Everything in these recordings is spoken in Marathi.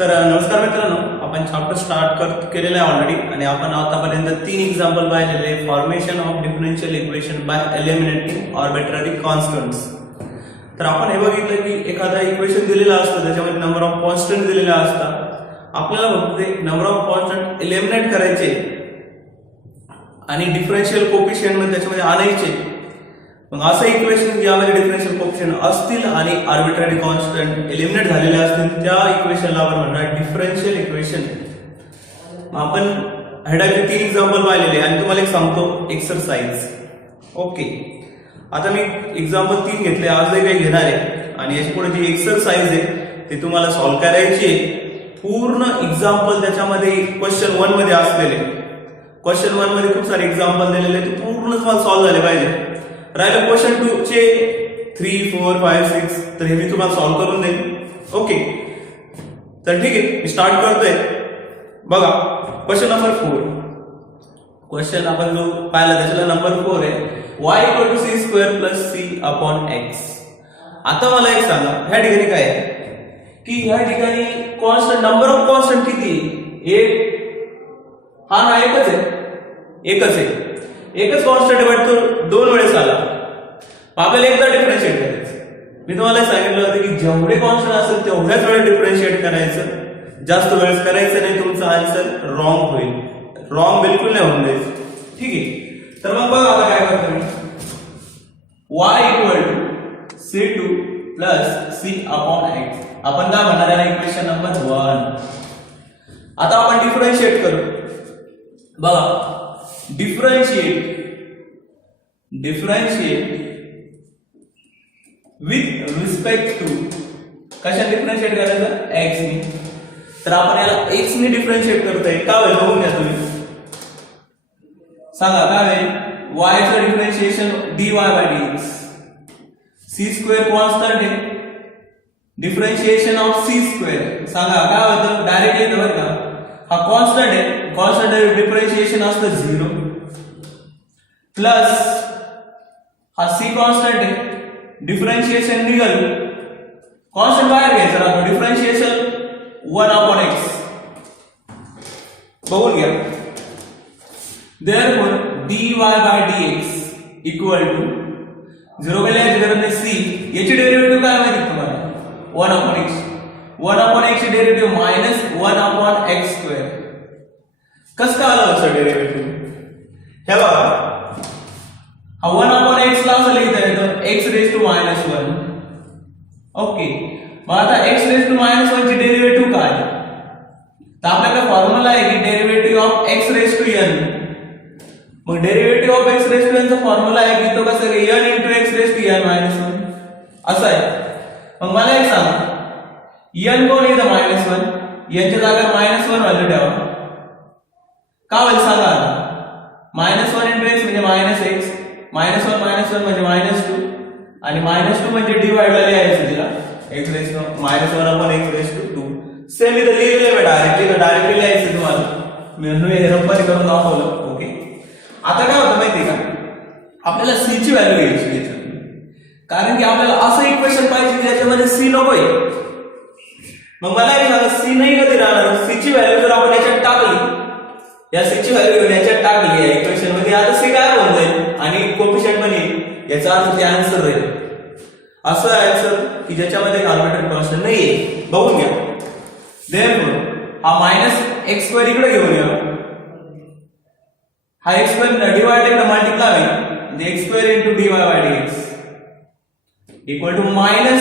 नमस्कार मित्रांनो, आपण चॅप्टर स्टार्ट केलेला आहे ऑलरेडी आणि आपण आतापर्यंत 3 एक्झाम्पल पाहिलेले. Formation of differential equation by eliminating arbitrary constants. तर आपण हे बघितलं की एखादा इक्वेशन दिलेला असतं, त्याच्यामध्ये नंबर ऑफ कॉन्स्टंट दिलेला असतात. आपल्याला फक्त ते नंबर ऑफ कॉन्स्टंट एलिमिनेट करायचे आणि डिफरन्शियल कोएफिशिएंट मध्ये त्याच्यामध्ये आणायचे. मग असं इक्वेशन ज्यामध्ये डिफरन्शियल कोएफिशिएंट असतील आणि आर्बिट्ररी कॉन्स्टंट एलिमिनेट झालेले असतील त्या इक्वेशनला आपण म्हणणार डिफरन्शियल इक्वेशन. आपण हेडाचे 3 एक्झाम्पल पाहिलेले आणि तुम्हाला एक सांगतो एक्सरसाइज. ओके, आता मी एक्झाम्पल 3 घेतले, आजही काही घेणार आहे आणि याची पुढे जी एक्सरसाइज आहे ते तुम्हाला सॉल्व्ह करायची आहे. पूर्ण एक्झाम्पल त्याच्यामध्ये क्वेश्चन 1 मध्ये असलेले, क्वेश्चन 1 मध्ये खूप सारे एक्झाम्पल दिलेले, ते पूर्ण तुम्हाला सॉल्व्ह झाले पाहिजे. राहिलं क्वेश्चन 2 चे 3, 4, 5, 6, तर हे मी तुम्हाला सॉल्व्ह करून देईन. ओके, तर ठीक आहे, मी स्टार्ट करतोय. बघा क्वेश्चन नंबर 4. क्वेश्चन आपण जो पाहिला त्याच्याला नंबर 4 आहे, y = c² + c/x. आता मला एक सांगा, ह्या ठिकाणी काय आहे की ह्या ठिकाणी कॉन्स्टंट, नंबर ऑफ कॉन्स्टंट किती आहे? एक हा ना, एकच आहे. एकच कॉन्स्टंट आहे, बट तो 2 वेळेस आला. आपल्याला एकदा डिफरन्शिएट करायचं. मी तुम्हाला सांगितलं होतं की जेवढे कॉन्स्टंट असेल तेवढ्याच वेळेस डिफरन्शिएट करायचं, जास्त वेळेस करायचं नाही. तुमचा आन्सर रॉंग होईल. रॉंग बिलकुल नाही होऊन द्यायचं. ठीक आहे, तर मग बघा आता काय करतो मी. y = c² + c/x. आपण काय म्हणणार आहे, इक्वेशन नंबर 1. आता आपण डिफरन्शिएट करू. बघा, डिफरन्शिएट विथ रिस्पेक्ट टू, कशा डिफरन्शिएट करायचं? x ने. तर आपण याला x ने डिफरन्शिएट करतोय. काय होईल बघून घ्या तुम्ही, सांगा काय होईल. y चं डिफरन्शिएशन dy/dx. c² कॉन्स्टंट आहे, डिफरन्शिएशन ऑफ c². सांगा काय होतं, डायरेक्टली येतं बरं का. हा कॉन्स्टंट आहे, कॉन्स्टंट डिफरन्शिएशन असतं 0 प्लस हा c कॉन्स्टंट आहे, डिफरन्शिएशन निघाल, कॉन्स्टंट बाहेर घ्यायचं आपण, डिफरन्शिएशन 1/x. बघून घ्या. therefore dy/dx = 0 लिहायची गरज नाही. c याची डेरिव्हेटिव्ह काय माहिती तुम्हाला? 1/x. 1/x ची डेरिव्हेटिव्ह -1/x². कसं काय आलं असं डेरिव्हेटिव्ह? हे बघा, हा 1/x ला असं लिहिता येतं x⁻⁻1. ओके, मग आता x⁻⁻1 ची डेरिव्हेटिव्ह काय? तर आपल्याकडे फॉर्म्युला आहे की डेरिव्हेटिव्ह ऑफ x⁻n. मग डेरिव्हेटिव्ह ऑफ x⁻n चा फॉर्म्युला आहे की तो कसं n × x⁻⁻1 असं आहे. मग मला एक सांग, n कोण येतं? -1. याच्या जागेवर -1 व्हॅल्यू ठेवा. काय होईल सांगा. -1 × x म्हणजे -x, -1 म्हणजे -2 आणि -2 म्हणजे डिवाइडला लिहायचं तिला x⁻1/x². सेम इथं लिहिलेलं आहे डायरेक्टली लिहायचं तुम्हाला. मी हे रंपाने करून दाखवलं. ओके, आता काय होतं माहिती का, आपल्याला c ची व्हॅल्यू घ्यायची आहे. कारण की आपल्याला असं इक्वेशन पाहिजे की ज्याच्यामध्ये c नकोय. मग मला एक सांगा, c नाही कधी राहणार. c ची व्हॅल्यू जर आपण याच्यात टाकली, या c ची व्हॅल्यू याच्यात टाकली या इक्वेशन मध्ये, आता c काय होऊन जाईल आणि कोएफिशिएंट पण येईल. याचा अर्थ ते आन्सर राहील. असं आन्सर की ज्याच्यामध्ये आर्बिट्ररी कॉन्स्टंट नाहीये. बघून घ्या. therefore हा -x² इकडे घेऊन या. हा x² डिवाइड इकडे मल्टिप्लाय होईल, म्हणजे x² × dy/dx =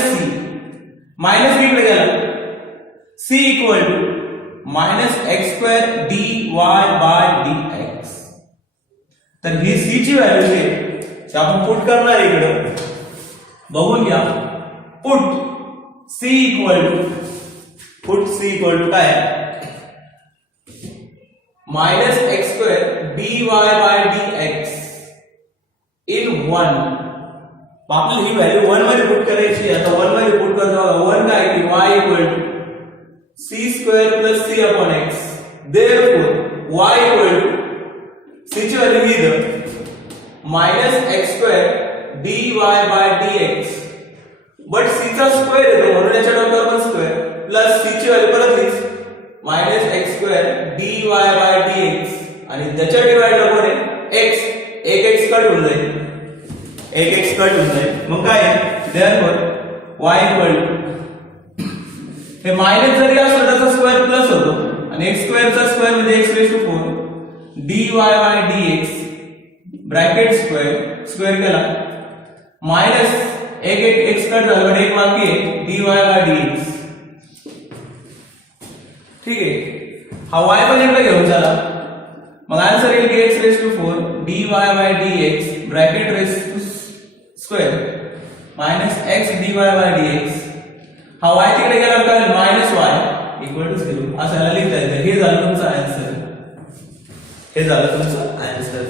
-c. मायनस इकडे गेला, c = -x² dy/dx. तर ही c ची व्हॅल्यू आहे, आपण पुट करणार आहे इकडे. बघून घ्या, पुट c = काय? -x² dy/dx in 1. आपल्याला ही व्हॅल्यू 1 मध्ये पुट करायची. आता 1 मध्ये पुट करतो. 1 काय की y = c² + c/x. therefore y = c ची व्हॅल्यू इथं -x² dy/dx. बट c चा स्क्वेअर येतो म्हणून याच्या डोक्यावर पण स्क्वेअर. प्लस c ची व्हॅल्यू परत हीच minus x square dy by dx आणि त्याच्या डिवाइडला कोण आहे x, एक x कट होऊन जाईल, एक x कट होऊन जाईल. मग काय देअरफॉर y इक्वल हे मायनस जरी असलं त्याचा स्क्वेअर प्लस होतो आणि x स्क्वेअरचा स्क्वेअर म्हणजे x⁴ dy by dx bracket square केला मायनस एक x कट झाला म्हणजे एक बाकी आहे dy बाय dx. ठीक आहे, हा y पण इकडे घेऊन चला, मग आन्सर येईल की x⁴ dy by dx bracket raise to square minus x dy by dx. हा y तिकडे गेला काय मायनस y इक्वल टू 0 असायला लिहिता येतं. हे झालं तुमचं आन्सर, हे झालं तुमचं आन्सर.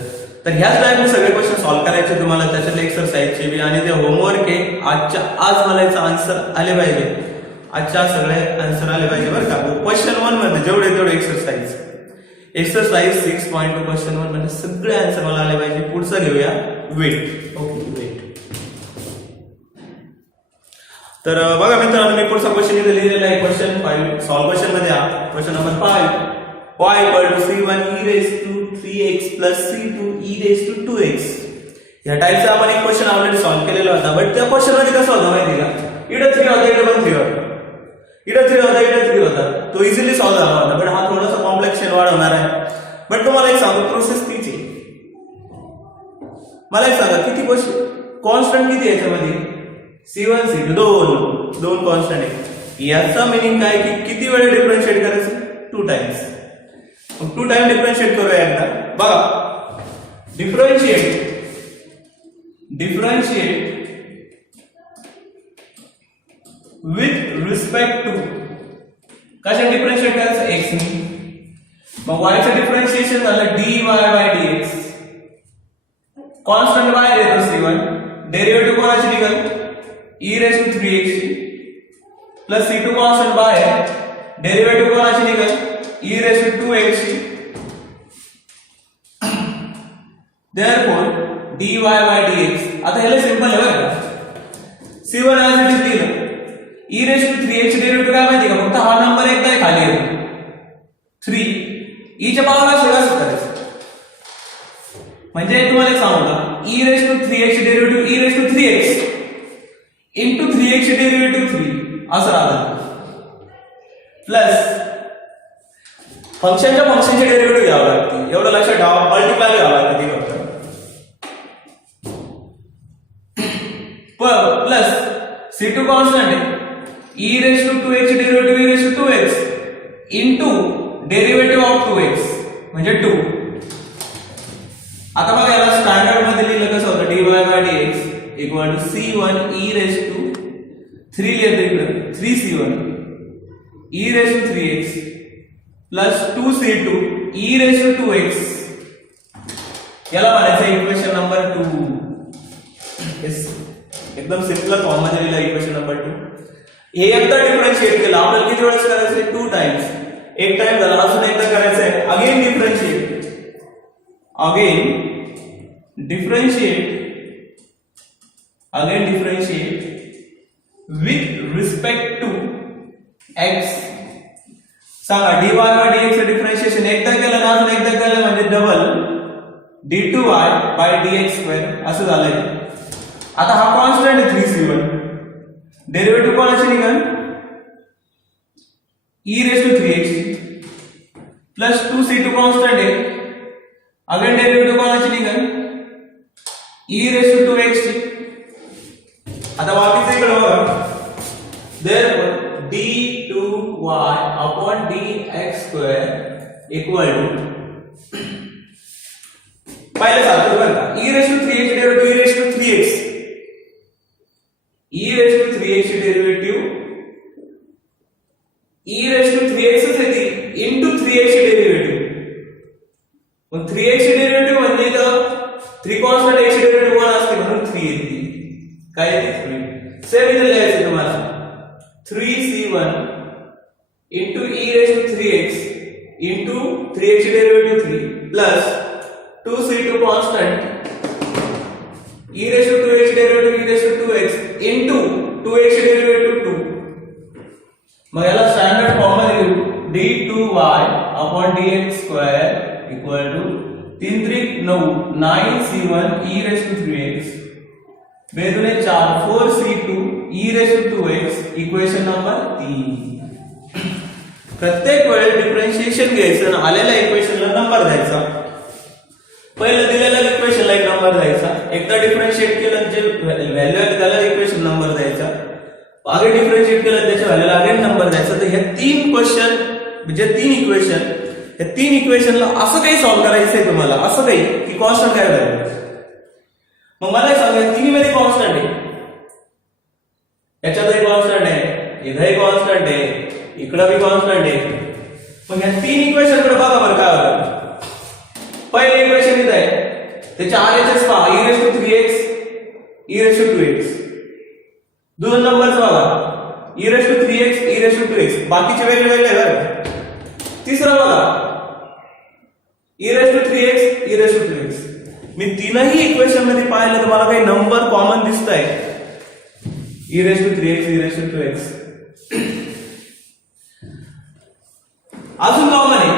तर ह्याच टाइपचे सगळे क्वेश्चन सॉल्व्ह करायचे तुम्हाला, त्याच्यातले एक्सरसाइजचे बी आणि ते होमवर्क आहे आजच्या आज मला याचा आन्सर आले पाहिजे, आजच्या सगळे आन्सर आले पाहिजे बरं का. क्वेश्चन 1 मध्ये जेवढे तेवढे एक्सरसाइज 6.2 क्वेश्चन 1 मध्ये सगळे आन्सर मला आले पाहिजे. पुढचं घेऊया वेट. Okay weight. तर बघा मित्रांनो मी पुढचा क्वेश्चन इथे लिहिलेला आहे क्वेश्चन 5 सॉल्व्ह क्वेश्चन मध्ये question number 5 y = c1 e⁻³ plus c2 e⁻²x. या टाइपचा आपण एक क्वेश्चन ऑलरेडी सॉल्व्ह केलेला होता, बट त्या क्वेश्चन मध्ये कसं होतं माहिती का, इकडे 3 होता इकडे पण 3 होता, इकडे 3 होता इकडे 3 होता, तो इझिली सॉल्व्ह झाला होता. बट हा थोडासा कॉम्प्लेक्शन वाढवणार आहे. बट तुम्हाला एक सांगू प्रोसेस तीच आहे. मला एक सांगा किती कॉन्स्टंट किती याच्यामध्ये c1 c2 दोन कॉन्स्टंट आहे. याचा मीनिंग काय की किती वेळ डिफरन्शिएट करायचं 2 टाइम्स. मग 2 टाइम डिफरन्शिएट करूया एकदा. बघा डिफरन्शिएट विथ रिस्पेक्ट टू कशा डिफरन्शिएट करायचं x ने. मग y चं डिफरन्शिएशन झालं dy बाय dx. कॉन्स्टंट बाहेर येतो c1, डेरिव्हेटिव्ह कोणाची निघेल e⁻³ प्लस c2 कॉन्स्टंट बाहेर, डेरिव्हेटिव्ह कोणाची निघेल e⁻²x. therefore dy by dx. आता ह्याला सिंपल आहे बरं का, c1 ऍज इट इज लिहिलं, e⁻³ डेरिव्हेटिव्ह काय माहिती का, फक्त हा नंबर एकदा खाली येतो 3 e च्या पावरला सोडायचं करायचं. म्हणजे तुम्हाला एक सांगू का, e⁻³ derivative e⁻3x into 3x derivative 3 असं राहतं, प्लस फंक्शनचे डेरिव्हेटिव्ह घ्यावं लागते. एवढं लक्षात ठेवा, मल्टिप्लाय घ्यावं लागते ती फक्त. प्लस c2 कॉन्स्टंट आहे e⁻²x derivative e⁻²x into derivative of 2x म्हणजे 2. आता बघा याला स्टँडर्ड मध्ये लिहिलं कसं होतं dy by dx equal to c1 e⁻³ लिहिलं इकडे 3c1 e⁻3x plus 2c2 e⁻²x. याला म्हणायचं इक्वेशन नंबर 2. एकदम सिंपल फॉर्म मध्ये लिहिलं इक्वेशन नंबर 2. हे एकदा डिफरन्शिएट केलं आपल्याला किती वेळेस करायचंय 2 टाइम्स. एक टाइम झाला, अजून एकदा करायचंय, again differentiate with respect to x. सांगा dy बाय dx चं डिफरन्शिएशन एकदा केलं ना अजून एकदा केलं म्हणजे डबल d2y बाय dx² असं झालंय. आता हा कॉन्स्टंट आहे 3c1, डेरिव्हेटिव्ह कोणाची निघेल e⁻3x प्लस 2c2 कॉन्स्टंट आहे, अगेन डेरिव्हेटिव्ह कोणाची निघेल e⁻²x. आता बाकीचं इकडे बघा, therefore d2y upon dx² equal to पहिले सारखं बरं का, e⁻3x derivative e⁻3x derivative e⁻3x च येते into 3x डेरिव्हेटिव्ह. मग 3x डेरिव्हेटिव्ह म्हणजे तर 3 कॉन्स्टंट x डेरिव्हेटिव्ह 1 असते म्हणून 3 येते. काय येते 3. सेम इथे लिहायचं तुम्हाला 3c1 into e⁻3x into 3x derivative 3 plus 2c2 constant e⁻2x derivative e⁻2x into 2x derivative 2. मग याला d2y upon dx square equal to 3 3 9 9c1 e raised to 3x बेदुने 4 4c2 e raised to 2x equation number 3. प्रत्येक वेळेस डिफरन्शिएशन घ्यायचं आणि आलेल्या इक्वेशनला नंबर द्यायचा. पहिलं दिलेल्या इक्वेशनला एक नंबर द्यायचा, एकदा डिफरन्शिएट केलं जे व्हॅल्यू आहे त्याला इक्वेशन नंबर द्यायचा, आगे डिफरन्शिएट केलं त्याच्या व्हॅल्यूला अगेन नंबर द्यायचा. तर ह्या तीन क्वेश्चन म्हणजे तीन इक्वेशन, या तीन इक्वेशनला असं काही सॉल्व्ह करायचंय तुम्हाला, असं काही की कॉन्स्टंट काय व्हॅल्यू. मग मला सांगा तिन्हीमध्ये कॉन्स्टंट आहे, याच्यातही कॉन्स्टंट आहे, इथंही कॉन्स्टंट आहे, इकडं बी कॉन्स्टंट आहे. मग या तीन इक्वेशन कडे बघा बरं काय होतं. पहिले इक्वेशन इथं आहे, त्याच्या RHS पहा e raised to 3x e raised to 2x. दोन नंबरच बघा e raised to 3x e raised to 2x, बाकीचे वेगळे वेगळे बरं. तिसरा बघा e raised to 3x e raised to 2x. मी तीनही इक्वेशन मध्ये पाहिलं तर मला काही नंबर कॉमन दिसत आहे, e raised to 3x e raised to 2x. अजून कॉमन आहे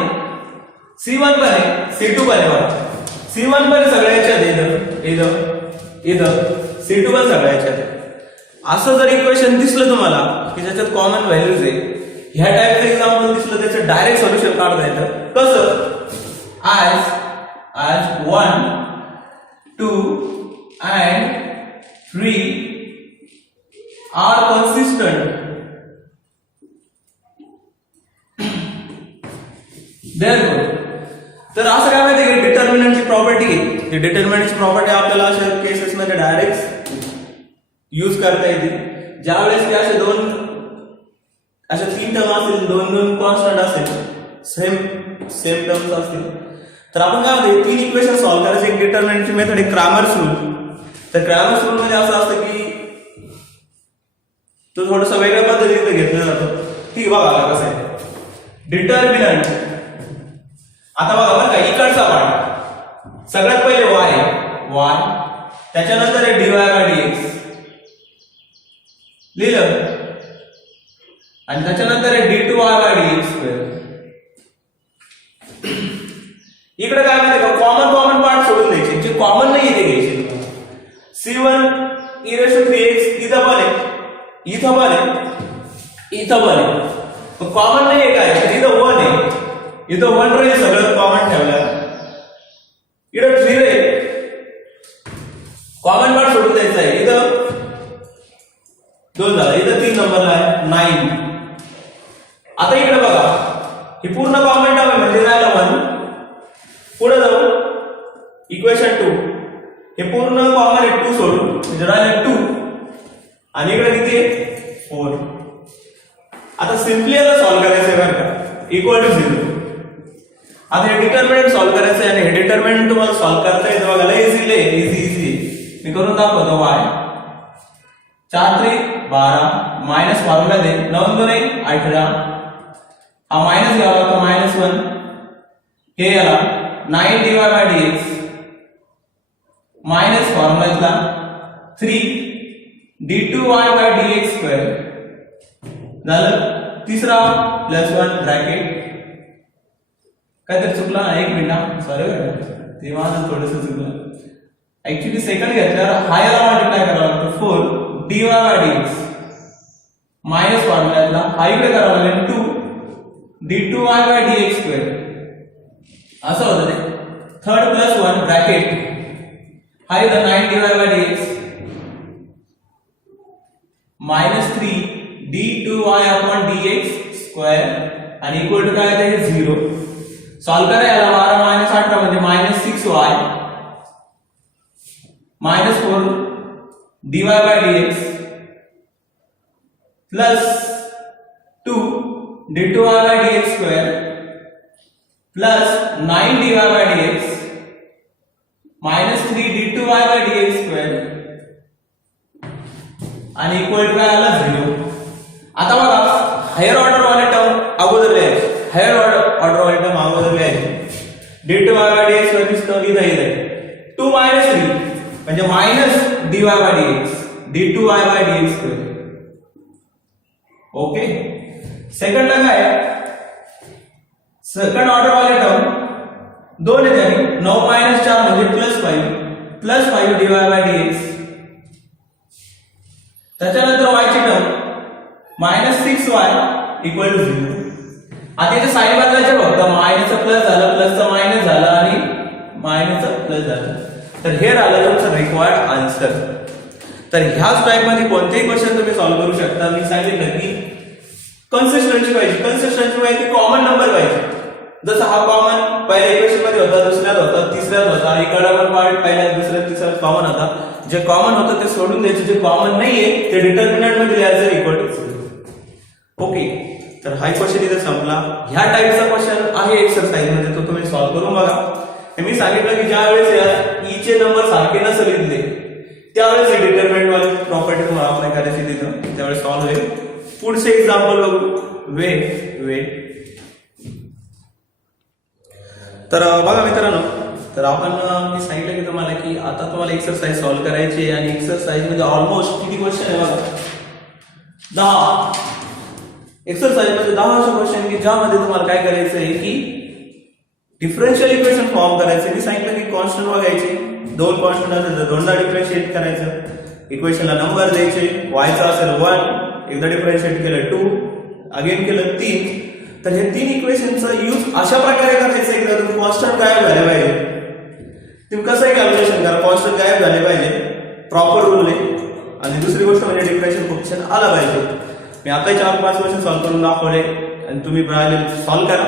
C1 पण आहे C2 पण आहे. C1 पण सगळ्याच्यात इथं C2 पण सगळ्याच्यात. असं जर इक्वेशन दिसलं तुम्हाला की ज्याच्यात कॉमन व्हॅल्यूज आहे, ह्या टाइपचं एक्झाम्पल दिसलं त्याचं डायरेक्ट सोल्युशन काढता येतं. कसं as 1 2 and 3 are consistent, therefore तर असं काय माहिती की डिटर्मिनंटची प्रॉपर्टी, जी डिटर्मिनंटची प्रॉपर्टी आपल्याला अशा केसेस मध्ये डायरेक्ट यूज करता येते. ज्यावेळेस की असे अशा तीन टर्म असतील, दोन दोन कॉन्स्टंट असेल, सेम टर्म्स असतील, तर आपण काय होते तीन इक्वेशन सॉल्व्ह करायचे. एक डिटर्मिनंटची मेथड आहे क्रॅमर्स रूल. तर क्रॅमर्स रूल मध्ये असं असतं की तो थोडंसं वेगळ्या पद्धतीने घेतलं जातं. ठीक बघा कसं आहे डिटर्मिनंट. आता बघा बरं का इकडचा पार्ट सगळ्यात पहिले y, त्याच्यानंतर आहे dy by dx लिहिलं, आणि त्याच्यानंतर आहे d2y by dx स्क्वेअर. इकडे काय माहिती का कॉमन पार्ट सोडून द्यायचे, जे कॉमन नाही ते घ्यायचे. C1 e raised to 3x इथं पण आहे, इथं पण आहे, इथं पण आहे. कॉमन नाही आहे काय, इथं 1 आहे, इथं 1 राहील, सगळं कॉमन ठेवलं. इथं 3 राहील, कॉमन पार्ट सोडून द्यायचा आहे. इथं 2 झाला, इथं 3 नंबरला आहे 9. आता इकडे बघा ही पूर्ण कॉमन टर्म आहे म्हणजे झालं 1. पुढे जाऊ इक्वेशन 2, हे पूर्ण कॉमन आहे 2 सोडून म्हणजे राहिलं 2, आणि इकडे किती आहे 4. आता सिंपली याला सॉल्व्ह करायचं आहे बरं का, इक्वल टू 0. आता हे डिटर्मिनंट सॉल्व्ह करायचं आहे, आणि हे डिटर्मिनंट तुम्हाला सॉल्व्ह करता येतं बघा, इझी मी करून दाखवतो. y 4 3 12 मायनस फॉर्म्युला दे 9 2 18, हा मायनस घ्यावा लागतो -1, हे याला 9 dy by dx minus formula 3 d2y by dx square झालं. तिसरा +1 ब्रॅकेट. काहीतरी चुकला ना, 1 मिनिट सॉरी ते माझं थोडंसं चुकलं. ऍक्च्युली सेकंड घेतल्यावर हा याला मल्टिप्लाय करावा लागतो 4 dy by dx minus formula हा इकडे करावा लागेल 2 d2y by dx स्क्वेअर. असं होतं ते. थर्ड +1 ब्रॅकेट, हा इथं 9 dy by dx -3 d2y upon dx square, आणि इक्वल टू काय आहे 0. सॉल्व्ह करा याला. 12 - 18 म्हणजे -6y -4 dy by dx plus 2 d2y by dx square plus 9 dy by dx minus 3 d2y by dx square आणि इक्वल टू काय आला 0. आता बघा हायर ऑर्डर वाले टर्म अगोदर लिहायचे, हायर ऑर्डर वाले टर्म अगोदर लिहायचे. d2y by dx वर दिसतं इथं इथं 2 minus 3 म्हणजे minus dy by dx d2y by dx square. Okay. सेकंडला काय सेकंड ऑर्डर वाले टर्म दोन येते 9 - 4 म्हणजे +5 dy by dx. त्याच्यानंतर y ची टर्म -6y = 0. आता इथे साइन बदलायचे फक्त मायनसचं प्लस झालं, प्लसचं मायनस झालं आणि मायनसचं प्लस झालं. तर हे राहिलं तुमचं रिक्वायर्ड आन्सर. तर ह्याच टाइप मध्ये कोणतेही क्वेश्चन तुम्ही सॉल्व्ह करू शकता. मी सांगितलं की कन्सिस्टन्सी पाहिजे, कॉमन नंबर पाहिजे. जसं हा कॉमन पहिल्या इक्वेशन मध्ये होता, दुसऱ्यात होता, तिसऱ्यात होता, इकडे पण पार्ट पहिल्या दुसऱ्या तिसऱ्यात कॉमन होता. जे कॉमन होतं ते सोडून द्यायचे, जे कॉमन नाहीये ते डिटर्मिनंट मध्ये लिहायचं इक्वल टू. ओके, तर हा क्वेश्चन इथे संपला. ह्या टाइपचा क्वेश्चन आहे एक्सरसाइज मध्ये, तो तुम्ही सॉल्व्ह करून बघा. मी सांगितलं की ज्या वेळेस या ई चे नंबर सारखे नसेल इथले, त्यावेळेस डिटर्मिनंट वाली प्रॉपर्टी तुम्हाला अप्लाय करायची तिथं, त्यावेळेस सॉल्व्ह होईल. पुढचे एक्झाम्पल बघू. वेट. तर बघा मित्रांनो, तर आपण मी सांगितलं की तुम्हाला की आता तुम्हाला एक्सरसाइज सॉल्व्ह करायची आणि एक्सरसाइज मध्ये ऑलमोस्ट किती क्वेश्चन आहे बघा, 10. एक्सरसाइज मध्ये 10 असे क्वेश्चन की ज्यामध्ये तुम्हाला काय करायचं आहे की डिफरन्शियल इक्वेशन फॉर्म करायचे. मी सांगितलं की कॉन्स्टंट बघायचे, 2 कॉन्स्टंट असेल तर 2दा डिफरन्शिएट करायचं, इक्वेशनला नंबर द्यायचे. y चा असेल 1, एकदा डिफरन्शिएट केलं 2, अगेन केलं 3. तर हे 3 इक्वेशनचा यूज अशा प्रकारे करायचं की तुम्ही कॉन्स्टंट गायब झाले पाहिजे. तुम्ही कसंही कॅल्क्युलेशन करा, कॉन्स्टंट गायब झाले पाहिजे, प्रॉपर रूल आहे. आणि दुसरी गोष्ट म्हणजे डिफरन्शियल कोएफिशिएंट आला पाहिजे. मी आता 4-5 क्वेश्चन सॉल्व्ह करून दाखवले आणि तुम्ही सॉल्व्ह करा.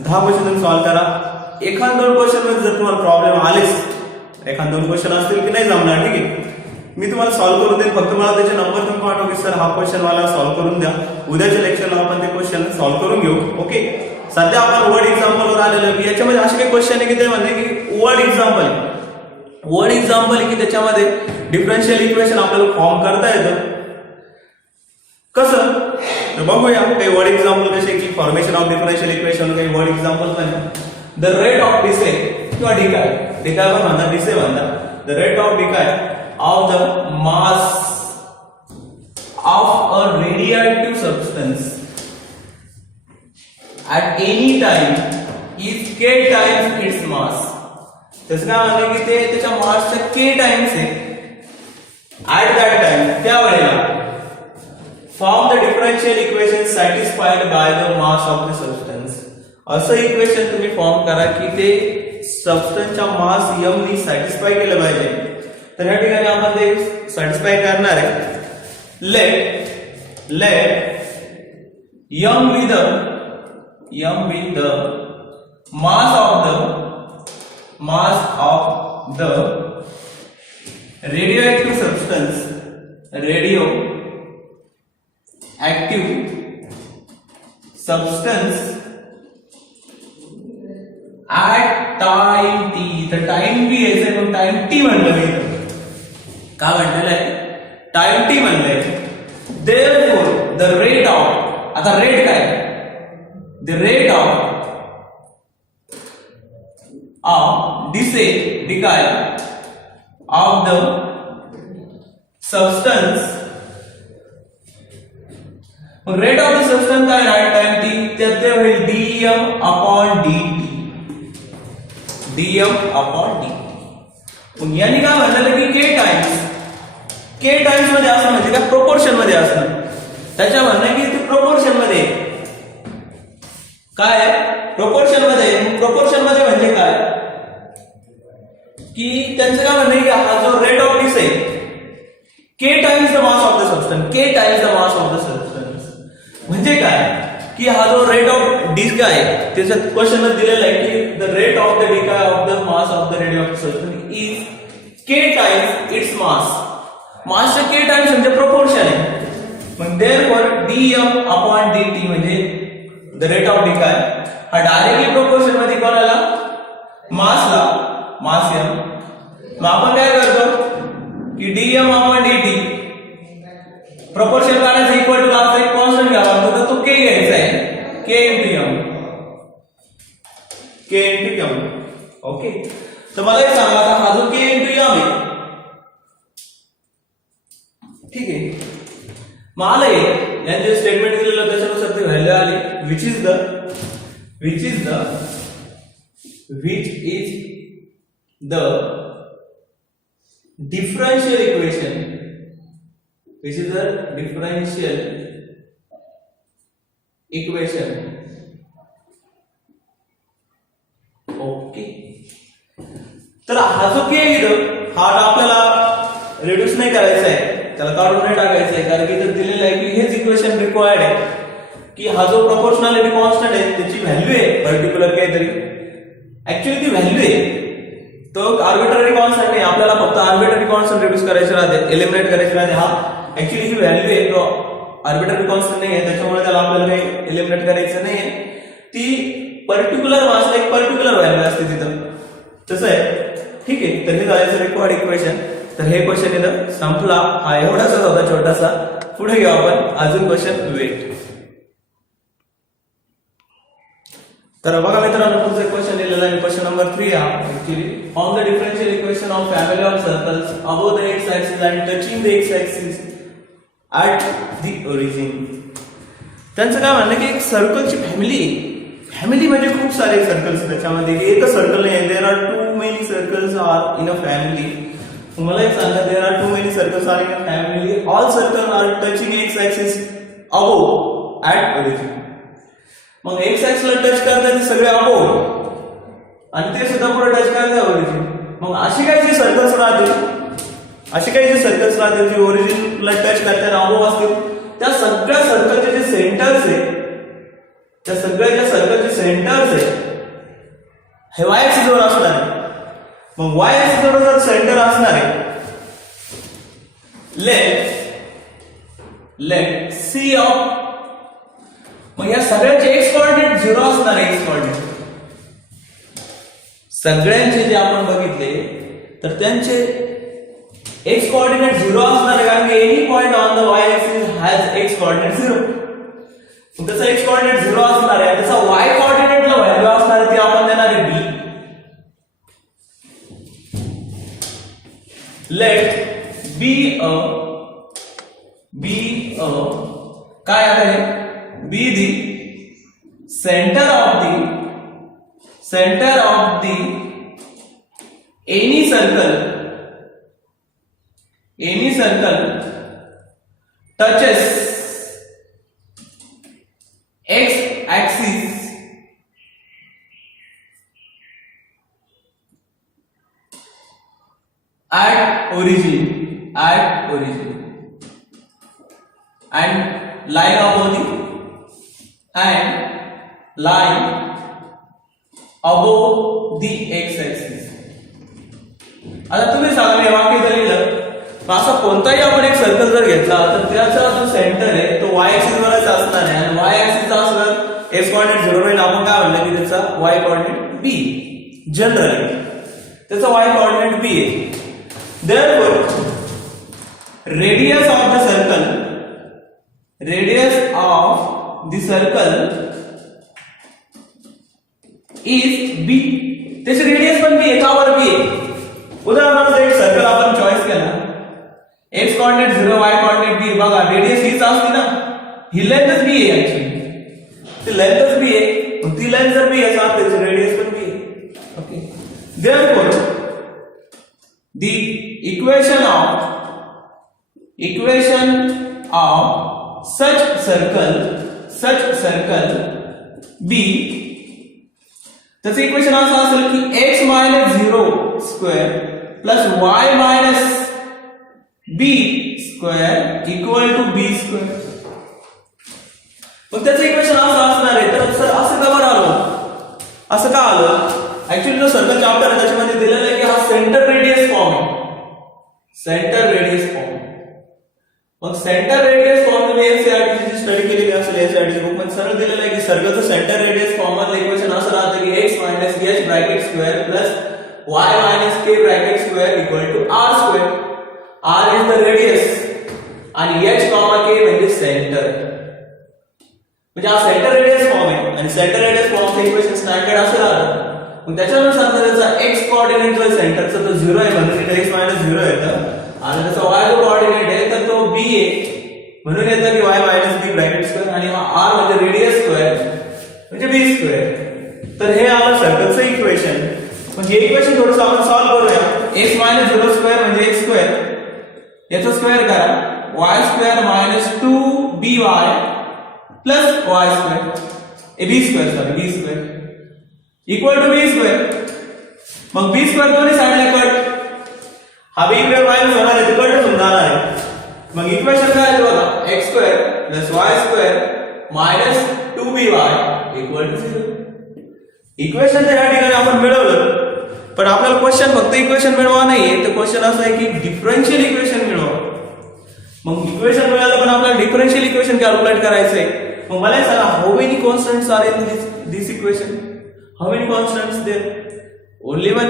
10 क्वेश्चन तुम्ही सॉल्व्ह करा. 1-2 क्वेश्चन मध्ये जर तुम्हाला प्रॉब्लेम आलेच, 1-2 क्वेश्चन असतील की नाही जमणार, ठीक आहे, मी तुम्हाला सॉल्व्ह करून देईन. फक्त मला त्याचे नंबर तुम्ही पाठवा की सर हा क्वेश्चन मला सॉल्व्ह करून द्या. उद्याच्या लेक्चरला आपण ते क्वेश्चन सॉल्व्ह करून घेऊ. ओके, सध्या आपण वर्ड एक्झाम्पल वर आलेलो की याच्यामध्ये असे काही क्वेश्चन आहे की ते म्हणजे की वर्ड एक्झाम्पल आहे की त्याच्यामध्ये डिफरन्शियल इक्वेशन आपल्याला फॉर्म करता येतं. कसं तर बघूया काही वर्ड एक्झाम्पल कसे की फॉर्मेशन ऑफ डिफरन्शियल इक्वेशन. काही वर्ड एक्झाम्पल म्हणजे द रेट ऑफ डिसे किंवा डिकाय पण म्हणतात, डिसे म्हणतात. The rate of डिकाय of the mass of a radioactive substance at any time is k times its mass. त्याचं काय म्हणलं की ते त्याच्या मासचा k टाइम्स आहे at that time, त्या वेळेला. Form the differential equation satisfied by the mass of the substance. असं इक्वेशन तुम्ही फॉर्म करा की ते सबस्टन्सच्या मास m नी सॅटिस्फाय केलं पाहिजे. तर या ठिकाणी आपण ते सॅटिस्फाय करणार आहे. Let m with the mass of the radioactive substance at time t. तर टाइम t यायचं पण टाइम t म्हणलं मी, काय म्हटलेलं आहे, टाइम t म्हणलंय. देअरफॉर द रेट ऑफ, आता रेट काय, the rate of decay of the substance. Rate of the substance काय राईट टाइम t, त्यात होईल dm अपॉन dt. मग यांनी काय म्हटलं की k टाइम्स मध्ये असणं म्हणजे काय, प्रोपोर्शन मध्ये असणं. त्याच्या म्हणणं की ते प्रोपोर्शन मध्ये काय, प्रोपोर्शन मध्ये म्हणजे काय की त्यांचं काय म्हणणं की हा जो रेट ऑफ डिस आहे k times the mass of the substance. म्हणजे काय की हा जो रेट ऑफ डिकाय आहे त्याच्यात क्वेश्चन मध्ये दिलेला आहे की the rate of the decay of the mass of the radioactive substance is k times its mass. मासचे k टाइम्स म्हणजे प्रोपोर्शन आहे. मग देअरफॉर dm अपॉन dt म्हणजे द रेट ऑफ डिकाय हा डायरेक्टली प्रोपोर्शन मध्ये कोणाला, मासला, मास m. मग आपण काय करतो की dm अपॉन dt प्रोपोर्शन काढायचं इक्वल टू आपला एक कॉन्स्टंट घ्यावा लागतो, तर तो k घ्यायचा आहे, k into m. ओके, तर मला एक सांगा आता हा जो k into m आहे, ठीक आहे, मला यांचे स्टेटमेंट दिलेलं त्याच्यानुसार ती व्हॅल्यू आली which is the which is the differential equation, which is the differential equation. Okay, तर हा जो के हा आपल्याला रिड्यूस नाही करायचा आहे, त्याला काढून नाही टाकायचं आहे, कारण की इथे दिलेलं आहे की हेच इक्वेशन रिक्वायर्ड आहे की हा जो प्रोपोर्शनॅलिटी कॉन्स्टंट आहे त्याची व्हॅल्यू आहे पर्टिक्युलर काहीतरी, ऍक्च्युअली ती व्हॅल्यू आहे, तो आर्बिट्ररी कॉन्स्टंट नाही, आपल्याला फक्त आर्बिट्ररी कॉन्स्टंट रिड्यूस करायचे राहते, एलिमिनेट करायचे राहते. हा ऍक्च्युअली ही व्हॅल्यू आहे, तो आर्बिट्ररी कॉन्स्टंट नाही आहे, त्याच्यामुळे त्याला आपल्याला काही एलिमिनेट करायचं नाही आहे. ती पर्टिक्युलर मासला एक पर्टिक्युलर व्हॅल्यू असते तिथं, तसं आहे. ठीक आहे, तर हे झालं रिक्वायर्ड इक्वेशन. तर हे क्वेश्चन इथं संपला. हा एवढासा होता छोटासा. पुढे घेऊ आपण अजून क्वेश्चन वेट. तर बघा मित्रांनो, पुढचा क्वेश्चन दिलेला आहे क्वेश्चन नंबर 3 हा. Actually on the differential equation of family of circles above the x axis and touching the x axis at the origin. त्यांचं काय म्हणणं की एक सर्कलची फॅमिली म्हणजे खूप सारे सर्कल्स, त्याच्यामध्ये एकच सर्कल नाही, there are too many circles are in a family. मला एक सांगा, there are too many circles are in a family, all circle are touching x axis above at origin. मग एक्स ऍक्सिसला टच करतात ते सगळे अबोव आणि ते सुद्धा पुढे टच करतात ओरिजिन. मग अशी काही जे सर्कल्स राहतील जे ओरिजिनला टच करतात अबोव असतील, त्या सगळ्या सर्कलचे जे सेंटर्स आहे, त्या सगळ्या सर्कलचे सेंटर्स आहे हे वाय ऍक्सिस वर असणार आहे. मग वाय ऍक्सिस वर जर सेंटर असणार आहे, लेट सी ऑफ, मग या सगळ्यांचे एक्स कोऑर्डिनेट 0 असणार आहे. एक्स कोऑर्डिनेट सगळ्यांचे जे आपण बघितले तर त्यांचे एक्स कोऑर्डिनेट 0 असणार आहे, कारण की any point on the Y axis has x coordinate 0. त्याचा एक्स कोऑर्डिनेट 0 असणार आहे, त्याचा वाय कोऑर्डिनेटला व्हॅल्यू असणार आहे, ती आपण देणार आहे बी. लेट बी अ काय आहे, be the centre of the any circle touches x axis at origin and line above the x axis. आता तुम्ही सांगा, हे वाक्य जर लिहिलं, असा कोणताही आपण एक सर्कल जर घेतला तर त्याचा जो सेंटर आहे तो y ऍक्सिस वरच असणार आहे, आणि y ऍक्सिसचा असणार x कोऑर्डिनेट 0 राहील. आपण काय म्हणलं की त्याचा y कोऑर्डिनेट b, जनरली त्याचा y कोऑर्डिनेट b आहे. Therefore radius of the circle is b. त्याची रेडियस पण b आहे, का बरं b आहे? उदाहरणार्थ एक सर्कल आपण चॉईस केला, एक्स कोऑर्डिनेट 0, वाय कोऑर्डिनेट बी. बघा रेडियस हीच असते ना, ही लेंथच बी आहे, ऍक्च्युअली ती लेंथच बी आहे. ती लेंथ जर बी असेल तर त्याची रेडियस पण बी आहे. Okay, therefore the equation of such circle b, त्याचं इक्वेशन असं असेल की x minus 0 square plus y minus b square equal to b square. मग त्याचं इक्वेशन असं असणार आहे. तर सर असं का बरं आलं, असं का आलं? ऍक्च्युअली जो सर्कल चॅप्टर आहे त्याच्यामध्ये दिलेलं आहे की हा सेंटर रेडियस फॉर्म आहे, मग सेंटर रेडियस फॉर्म तुम्ही एनसीईआरटी ची स्टडी केलेली असेल, एनसीईआरटी बुक मध्ये सरळ दिलेलं आहे की सर्कलचं सेंटर रेडियस फॉर्म मधलं इक्वेशन असं राहतं की x minus h bracket square plus y minus k bracket square equal to r square. r is the radius आणि h, k म्हणजे सेंटर. म्हणजे हा सेंटर रेडियस फॉर्म आहे आणि सेंटर रेडियस फॉर्मचं इक्वेशन स्टँडर्ड असं राहतं. मग त्याच्यानुसार त्याचा x कोऑर्डिनेट जो आहे सेंटरचा तो 0 आहे, म्हणून इथे x minus 0 येतं, आणि त्याचा y जो कोऑर्डिनेट आहे तर तो b आहे, म्हणून येतं की y minus b bracket square, आणि हा r म्हणजे रेडियस स्क्वेअर म्हणजे बी स्क्वेअर. तर हे आलं सर्कलचं इक्वेशन. मग हे इक्वेशन थोडंसं आपण सॉल्व्ह करूया. x मायनस 0 स्क्वेअर म्हणजे x स्क्वेअर, याचा स्क्वेअर करा y square minus 2by plus y square b square equal to b square. मग बी स्क्वेअर दोन्ही साईडला कट, हा बी स्क्वेअर मायनस होणार आहे, कटच होऊन जाणार आहे. मग इक्वेशन काय आहे बघा, x square plus y square minus 2by equal to 0. Equation तर या ठिकाणी आपण मिळवलं, पण आपल्याला क्वेश्चन फक्त इक्वेशन मिळवा नाहीये, तर क्वेश्चन असं आहे की डिफरन्शियल इक्वेशन मिळवा. मग इक्वेशन मिळालं पण आपल्याला डिफरन्शियल इक्वेशन कॅल्क्युलेट करायचंय. मग मला सांगा, how many constants are in this equation? How many constants there? Only one.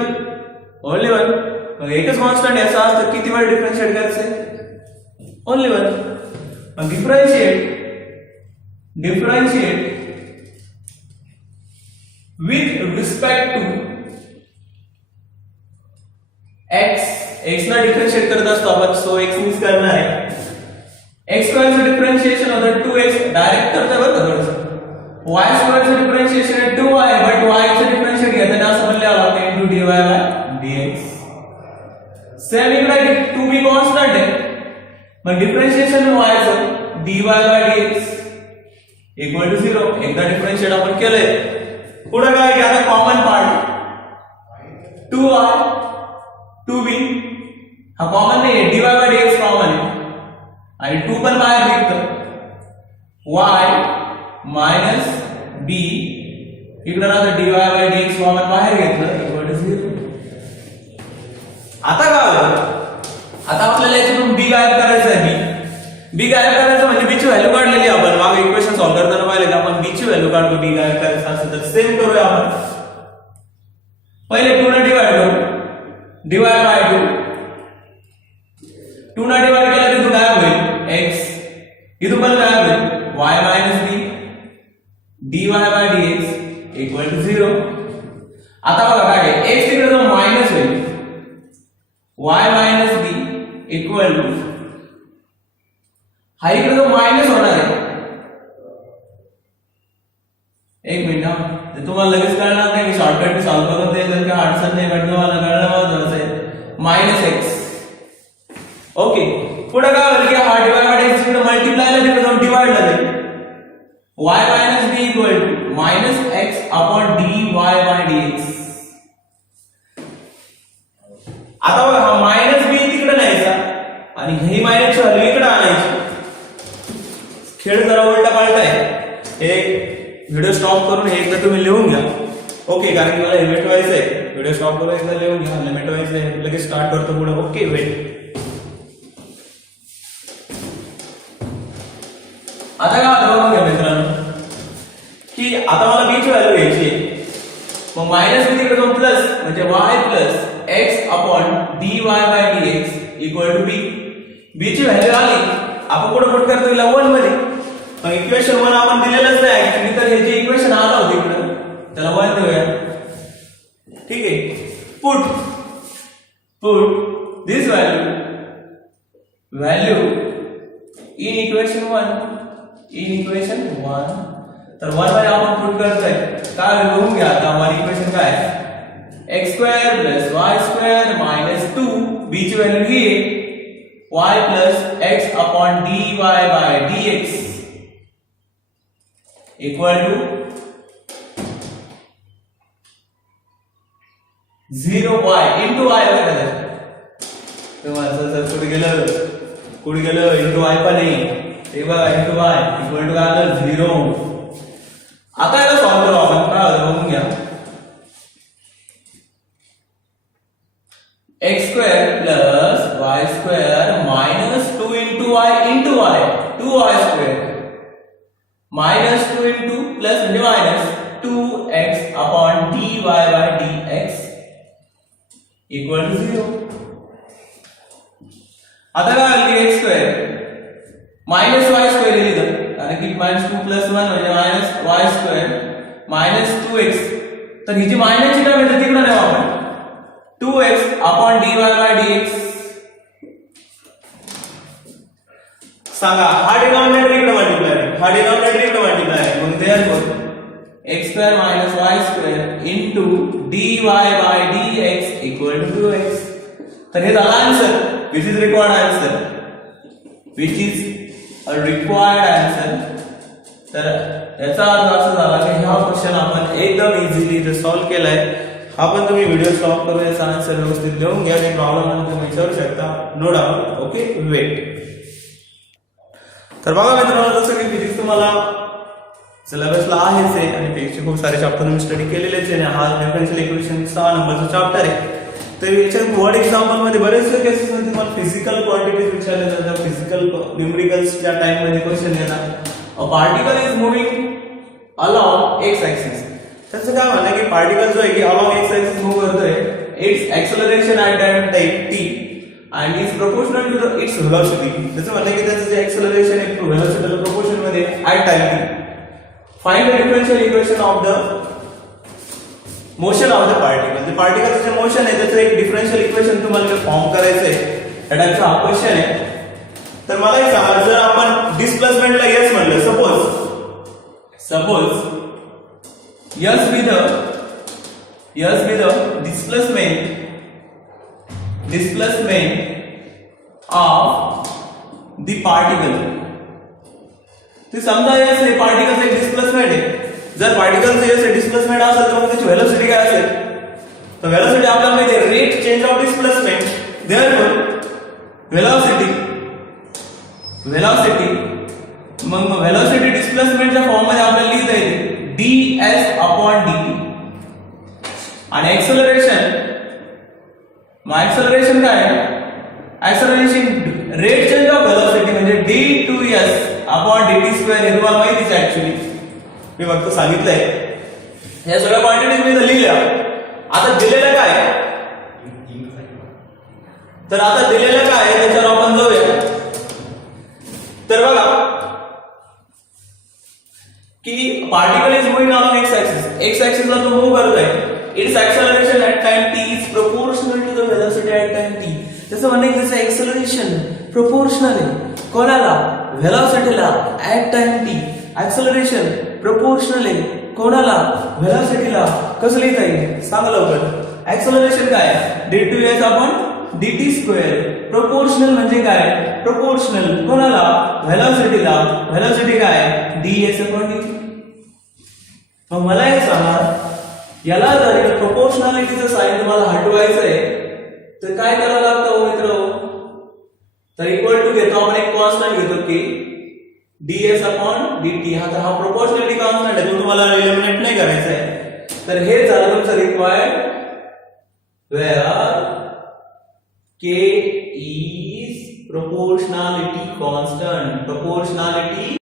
मग एकच कॉन्स्टंट याचा तर किती वेळ डिफरन्शिएट करायचंय? Only one. मग differentiate with respect to x ना डिफरन्शिएट करत असतो आपण, सो x मीच करणार आहे. x स्क्वेअरचं डिफरन्शिएशन होतं 2x, डायरेक्ट करतोय बरं का थोडंसं. y स्क्वेअरचं डिफरन्शिएशन आहे 2y, बट y चं डिफरन्शिएट घेताना असं म्हणलं आपण into dy by dx. Same इकडे 2b कॉन्स्टंट आहे, मग डिफरन्शिएशन y चं dy by dx equal to 0. एकदा डिफरन्शिएट आपण केलंय. पुढे काय की आता कॉमन पार्ट 2y 2b हा कॉमन नाही आहे, dy बाय dx कॉमन आहे आणि 2 पण बाहेर निघतं. y मायनस b इकडे राहतं dy बाय dx कॉमन बाहेर घेतलं इक्वल टू 0. आता काय होतं, आता आपल्याला याच्यातून b गायब करायचं आहे. b गायब करायचं म्हणजे b ची व्हॅल्यू काढलेली आपण मागे इक्वेशन सॉल्व्ह करताना पाहिले की आपण b ची व्हॅल्यू काढतो. b गायब करायचं असेल तर सेम करूया आपण. पहिले 2 ने डिवाइड करू, डिवाइड बाय 2. 2 ने डिवाइड केला तर काय होईल x, इथून पण काय होईल y minus b dy by dx equal to 0. आता बघा काय आहे, x तिकडे जाऊन मायनस होईल, y minus b equal to हा इकडे जो मायनस होणार आहे. एक मिनिट हा, तुम्हाला लगेच कळणार नाही, मी शॉर्टकट सॉल्व्ह करून देईल तर काय अडचण नाही, पण तुम्हाला कळलं महत्वाचं आहे. Minus x. ओके, पुढे काय होईल की हा डिवाइड बाय एक्स इकडे मल्टिप्लाय ला तिकडे जाऊन डिवाइड ला जाईल. y minus b equal to minus x upon dy by dx. आता बघा हा मायनस b तिकडे न्यायचा आणि ही मायनसची व्हॅल्यू इकडे आणायची. खेळ जरा उलटा पालटा आहे. हे व्हिडिओ स्टॉप करून हे एकदा तुम्ही लिहून घ्या. ओके, कारण की मला हे मिटवायचं आहे. व्हिडिओ स्टॉप करून एकदा लिहून घ्या, मला मिटवायचं आहे, लगेच स्टार्ट करतो पुढे. Okay, wait. आता काय होतं बघा मित्रांनो की आता मला b ची व्हॅल्यू घ्यायची आहे. मग मायनस b तिकडे जाऊन प्लस म्हणजे y plus x upon dy by dx equal to b. b ची व्हॅल्यू आली, आपण पुढे पुट करतो हिला 1 मध्ये. मग इक्वेशन 1 आपण दिलेलंच नाही ऍक्च्युअली, तर हे जे इक्वेशन आलं होतं इकडे त्याला 1 देऊया. ठीक आहे, put this value in equation 1. तर 1 मध्ये आपण पुट करतोय काय लिहून घ्या. आता हमारी इक्वेशन काय आहे, x square plus y square minus 2 b ची व्हॅल्यू ही आहे y plus x upon dy by dx equal to 0y into y वगैरे. कुठे गेलं इंटू y पण नाही, ते बघा इंटू y इक्वल टू काय आलं 0. आता याला सॉल्व्ह करू आपण. काय बघून घ्या, x square plus y square minus 2 into y 2y square minus 2 into plus म्हणजे minus 2x upon dy by dx equal to 0. आता काय आलं x square minus y square लिहिलं, कारण की मायनस 2 प्लस 1 म्हणजे minus y square minus 2x. तर ही जी मायनसची टर्म आहे तिकडे नाही आपण 2x upon dy by dx. सांगा, हा डिनॉमिनेटर इकडे मल्टिप्लाय आहे, हा डिनॉमिनेटर इकडे मल्टिप्लाय आहे. मग therefore x square minus y square into dy by dx equal to 2x. तर हे झालं answer, which is required answer, which is a required answer. तर याचा अर्थ असा झाला की हा क्वेश्चन आपण एकदम इझिली इथे सॉल्व्ह केलाय. हा पण तुम्ही व्हिडिओ स्टॉप करून याचा आन्सर व्यवस्थित लिहून घ्या आणि प्रॉब्लेम आला तुम्ही विचारू शकता, नो डाऊट. Okay, weight. तर बघा मित्रांनो, जसं की फिजिक्स तुम्हाला सिलेबसला आहेच आहे आणि फिजिक्सचे खूप सारे चॅप्टर तुम्ही स्टडी केलेलेच आहे. हा डिफरन्शियल इक्वेशन 6 नंबरचा चॅप्टर आहे. तर याच्या वर्ड एक्झाम्पल मध्ये बरेचसे केसेस मध्ये तुम्हाला फिजिकल क्वांटिटीज विचारले जातात, फिजिकल न्यूमेरिकल्सच्या टाइम मध्ये क्वेश्चन येतात. A particle is moving along x axis. त्याचं काय म्हणणं की पार्टिकल जो आहे की अलॉंग एक्स ऍक्सिस मूव्ह करतोय, its acceleration at time T and is proportional to its velocity. त्याचं म्हणणं आहे की त्याचं जे एक्सेलरेशन आहे तो वेलोसिटीला प्रोपोर्शन मध्ये at time t. Find the differential equation of the motion of the particle. जे पार्टिकलचं जे मोशन आहे त्याचं एक डिफरन्शियल इक्वेशन तुम्हाला फॉर्म करायचं आहे. या टाइपचा हा क्वेश्चन आहे. तर मला एक सांगा, जर आपण डिस्प्लेसमेंटला यस म्हणलं, suppose yes with displacement of the particle. ते समजा यस हे पार्टिकलचं एक डिस्प्लेसमेंट आहे. जर पार्टिकलचं यस हे डिस्प्लेसमेंट असेल तर मग त्याची व्हेलॉसिटी काय असेल? तर व्हेलॉसिटी आपल्याला माहिती आहे rate change of displacement. Therefore velocity मग व्हेलॉसिटी डिस्प्लेसमेंटच्या फॉर्म मध्ये आपल्याला लिहिता येते ds अपॉन dt. आणि एक्सेलरेशन, मग एक्सेलरेशन काय आहे? Acceleration rate change of velocity म्हणजे d2s अपॉन dt स्क्वेअर. हे तुम्हाला माहितीच आहे ऍक्च्युअली, मी फक्त सांगितलंय. या सगळ्या क्वांटिटीज मी इथे लिहिल्या. आता दिलेलं काय, तर आता दिलेलं काय त्याच्यावर आपण जाऊया. तर बघा की particle is moving along X ऍक्सिसला तो मूव्ह करतोय. Its acceleration at time T is proportional to the velocity at time T. त्याचं म्हणणं आहे त्याचं एक्सेलरेशन प्रोपोर्शनल आहे कोणाला? व्हेलॉसिटीला at time T. Acceleration proportional आहे कोणाला? व्हेलॉसिटीला. कसं लिहिता येईल सांगा लवकर. एक्सेलरेशन काय? d2s upon dt square. Proportional म्हणजे काय? प्रोपोर्शनल कोणाला? व्हेलॉसिटीला. व्हेलॉसिटी काय? ds upon dt. मग मला एक सांगा, याला जर प्रोपोर्शनॅलिटीचं साइन तुम्हाला हटवायचं आहे तर काय करावं लागतं मित्र? तर इक्वल टू घेतो आपण, एक कॉन्स्टंट घेतो की ds अपॉन dt. हा प्रोपोर्शनॅलिटी कॉन्स्टंट आहे, तो तुम्हाला एलिमिनेट नाही करायचा आहे. तर हे झालं तुमचं required, where k is proportionality constant.